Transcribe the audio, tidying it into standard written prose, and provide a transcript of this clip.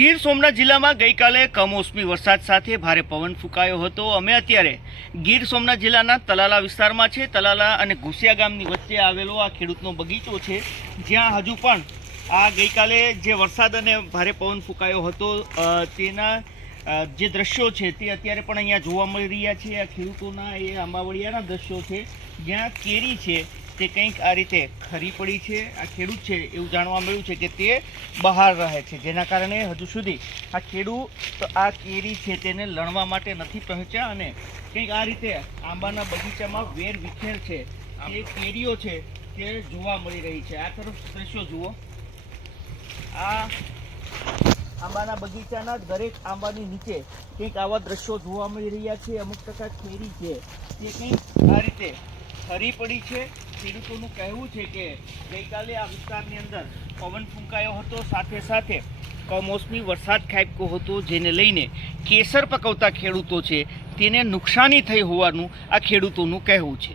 ગીર સોમનાથ જિલ્લામાં ગઈકાલે કમોસમી વરસાદ સાથે ભારે પવન ફૂંકાયો હતો। અમે અત્યારે ગીર સોમનાથ જિલ્લાના તલાલા વિસ્તારમાં છે। તલાલા અને ઘુસિયા ગામની વચ્ચે આવેલો આ ખેડૂતનો બગીચો છે, જ્યાં હજુ પણ આ ગઈકાલે જે વરસાદ અને ભારે પવન ફૂંકાયો હતો તેના જે દ્રશ્યો છે તે અત્યારે પણ અહીંયા જોવા મળી રહ્યા છે। આ ખેડૂતોના એ આંબાવડિયાના દ્રશ્યો છે, જ્યાં કેરી છે તે કંઈક આ રીતે ખરી પડી છે। આ ખેડૂત છે એવું જાણવા મળ્યું છે કે તે બહાર રહે છે, જેના કારણે હજુ સુધી આ ખેડૂત આ કેરી છે તેને લણવા માટે નથી પહોંચ્યા અને કંઈક આ રીતે આંબાના બગીચામાં વેર વિખેર છે એ કેરીઓ છે તે જોવા મળી રહી છે। આ તરફ દ્રશ્યો જુઓ, આ આંબાના બગીચાના દરેક આંબાની નીચે કંઈક આવા દ્રશ્યો જોવા મળી રહ્યા છે। અમુક ટકા કેરી છે તે કંઈક આ રીતે ખરી પડી છે। ખેડૂતોનું કહેવું છે કે ગઈકાલે આ વિસ્તારની અંદર પવન ફૂંકાયો હતો, સાથે સાથે કમોસમી વરસાદ ખાબક્યો હતો, જેને લઈને કેસર પકવતા ખેડૂતો છે તેને નુકસાની થઈ હોવાનું આ ખેડૂતોનું કહેવું છે।